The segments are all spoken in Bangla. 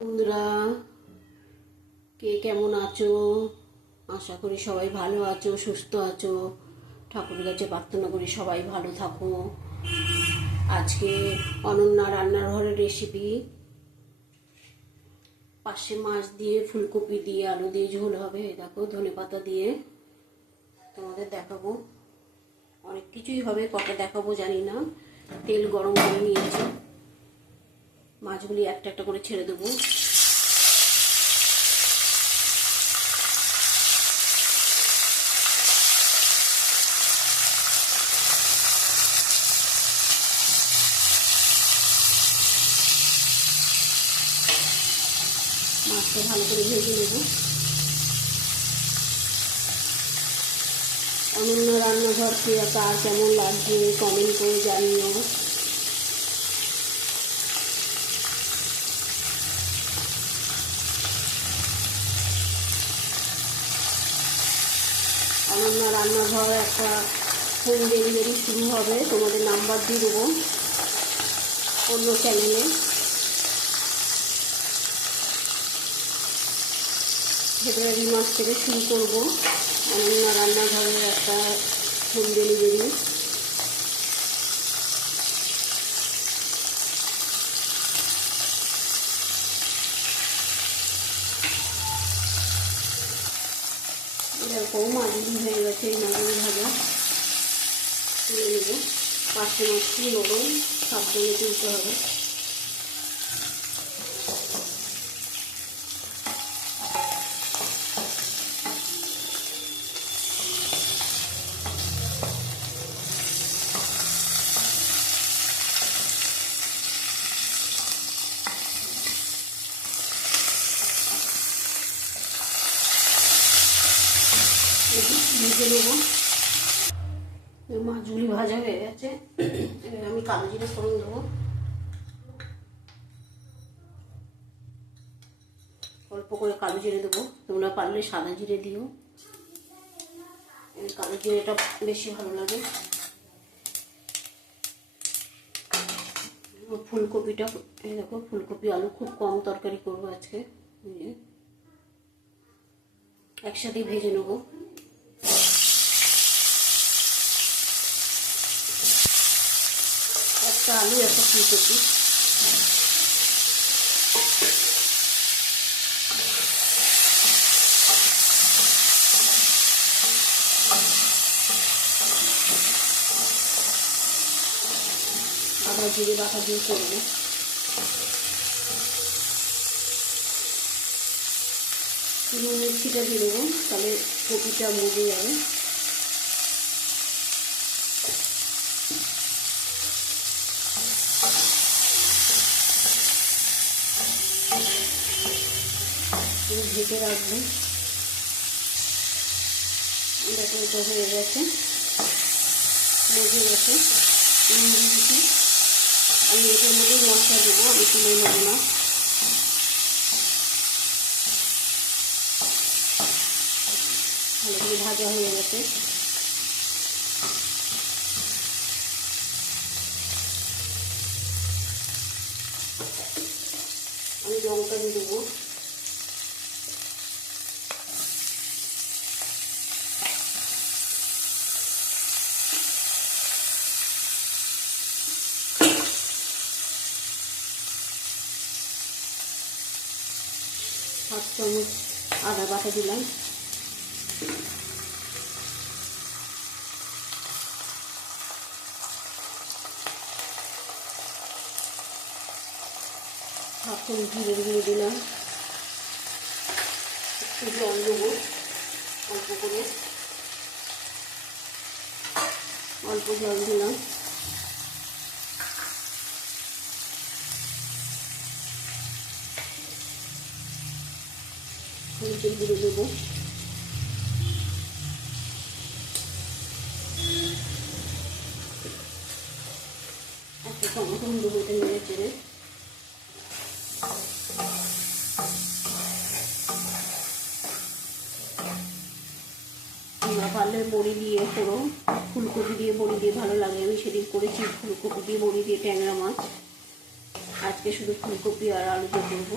বন্ধুরা, কে কেমন আছো? আশা করি সবাই ভালো আছো, সুস্থ আছো। ঠাকুরের কাছে প্রার্থনা করি সবাই ভালো থাকো। আজকে অনন্যা রান্নাঘরের রেসিপি, পার্শে মাছ দিয়ে ফুলকপি দিয়ে আলু দিয়ে ঝোল হবে। দেখো, ধনেপাতা দিয়ে তোমাদের দেখাবো। অনেক কিছুই হবে, কটা দেখাবো জানি না। তেল গরম করে নিয়েছি, মাছগুলি একটা একটা করে ছেড়ে দেবো। মাছটা ভালো করে ভেজে নেব। অনন্য রান্নাঘরকে কার কেমন লাগছে কমেন্ট করে জানিও। অনন্য রান্নাঘর একটা হোম ডেলিভারি শুরু হবে, তোমাদের নাম্বার দিয়ে দেবো অন্য চ্যানেলে। ফেব্রুয়ারি মাস থেকে শুরু করব অনন্য রান্নাঘরের একটা হোম ডেলিভারি। এরকম মাছগুলি হয়ে গেছে, এই মাছগুলি ভাজা তুলে নেব। পার্শে মাছটি নরম, সাবধানে তুলতে হবে। ভেজে নেব। মাছগুলি ভাজা হয়ে গেছে, এবার আমি কালো জিরে ফোড়ন দেবো। অল্প করে কালো জিরে দেবো, তোমরা পারলে সাদা জিরে দিও। কালো জিরেটা বেশি ভালো লাগে। ফুলকপিটা, এই দেখো, ফুলকপি আলু খুব কম তরকারি করবো আজকে, একসাথে ভেজে নেবো। একটা আলু, একটা ফুলকপি। আবার জিরে বাটা দিয়ে করবো। নুন মিষ্টিটা দিয়ে দেবো, তাহলে কপিটা মজে যাবে। ঢেকে রাখবো। দেখো, এটা হয়ে গেছে, মজে গেছে। নুন দিয়েছি, আমি এটার মধ্যেই মশলা দেবো, আমি তুলে নেব না। ভালো করে ভাজা হয়ে গেছে। আমি লঙ্কা দিয়ে দেবো। হাফ চামচ আদা বাটা দিলাম। হাফ চামচ জিরের গুঁড়ো দিলাম। একটু জল দেবো অল্প করে, অল্প জল দিলাম। হলুদের গুঁড়ো দেবো। একটা টমেটো দেবো, এটা নেড়ে চেড়ে। পারলে বড়ি দিয়ে করো, ফুলকপি দিয়ে বড়ি দিয়ে ভালো লাগে। আমি সেদিন করেছি ফুলকপি দিয়ে বড়ি দিয়ে ট্যাংরা মাছ। আজকে শুধু ফুলকপি আর আলু দিয়ে করবো।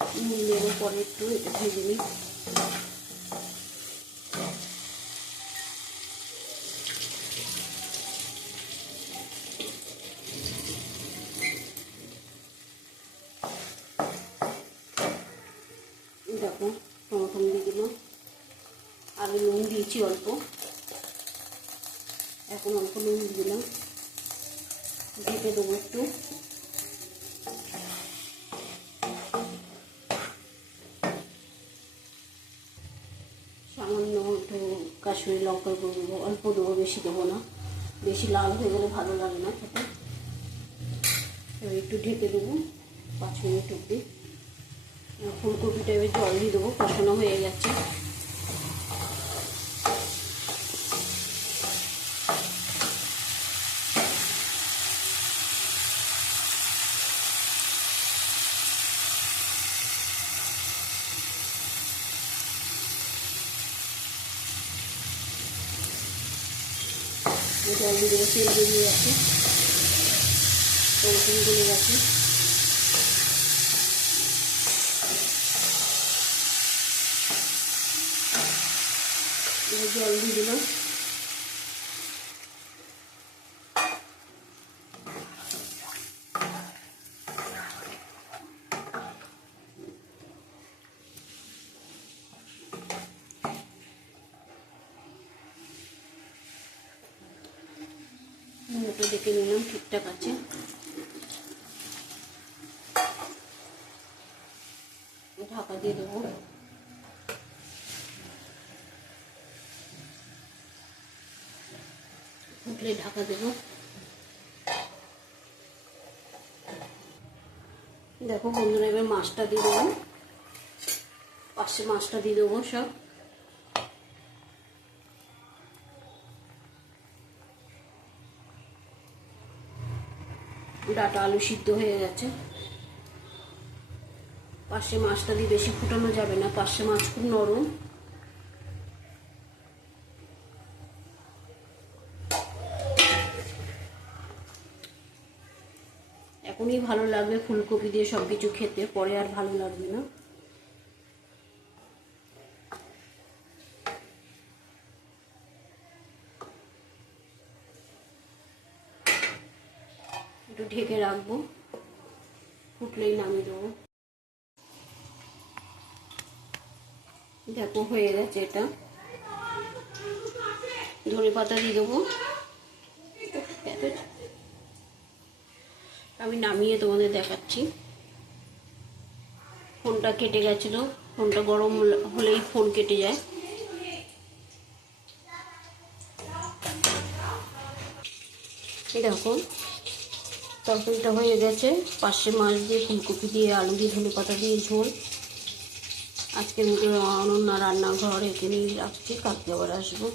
নুন দেবো পরে, একটু এটা ভেজে নিই। দেখো টমেটো দিয়ে দিলাম, আগে নুন দিয়েছি অল্প, এখন অল্প নুন দিয়ে দিলাম, ঢেকে দেবো একটু। সামান্য একটু কাশ্মীরি লঙ্কা দেবো, অল্প দেবো, বেশি দেবো না, বেশি লাল হয়ে গেলে ভালো লাগে না খেতে। এবার একটু ঢেকে দেবো 5 মিনিট অবধি। ফুলকপিটা এবার জল দিয়ে দেবো, কষানো হয়ে গেছে। জল দিয়ে দেবো, তেল বেরিয়ে গেছে, টমেটো গলে গেছে। জল দিয়ে দিলাম, নুনটা দেখে নিলাম ঠিকঠাক আছে। ঢাকা দিয়ে দেবো, ফুটলে ঢাকা দেবো। দেখো বন্ধুরা, এবার মাছটা দিয়ে দেবো, পাশে মাছটা দিয়ে দেবো সব। ডাটা আলু সিদ্ধ হয়ে গেছে, পাশে মাছটা দিয়ে বেশি ফুটানো যাবে না, পাশে মাছ খুব নরম। এখনই ভালো লাগবে ফুলকপি দিয়ে সব কিছু খেতে, পরে আর ভালো লাগবে না। একটু ঢেকে রাখবো, ফুটলেই নামিয়ে দেবো। দেখো হয়ে গেছে, এটা ধনে পাতা দিয়ে দেবো। আমি নামিয়ে তোমাদের দেখাচ্ছি। ফোনটা কেটে গেছিল, ফোনটা গরম হলেই ফোন কেটে যায়। এই দেখো তরকারিটা হয়ে গেছে, পাশে মাছ দিয়ে, ফুলকপি দিয়ে, আলু দিয়ে, ধনে পাতা দিয়ে ঝোল। আজকের মতো অনন্যা রান্নাঘর এখানেই রাখছি, কালকে আবার আসবো।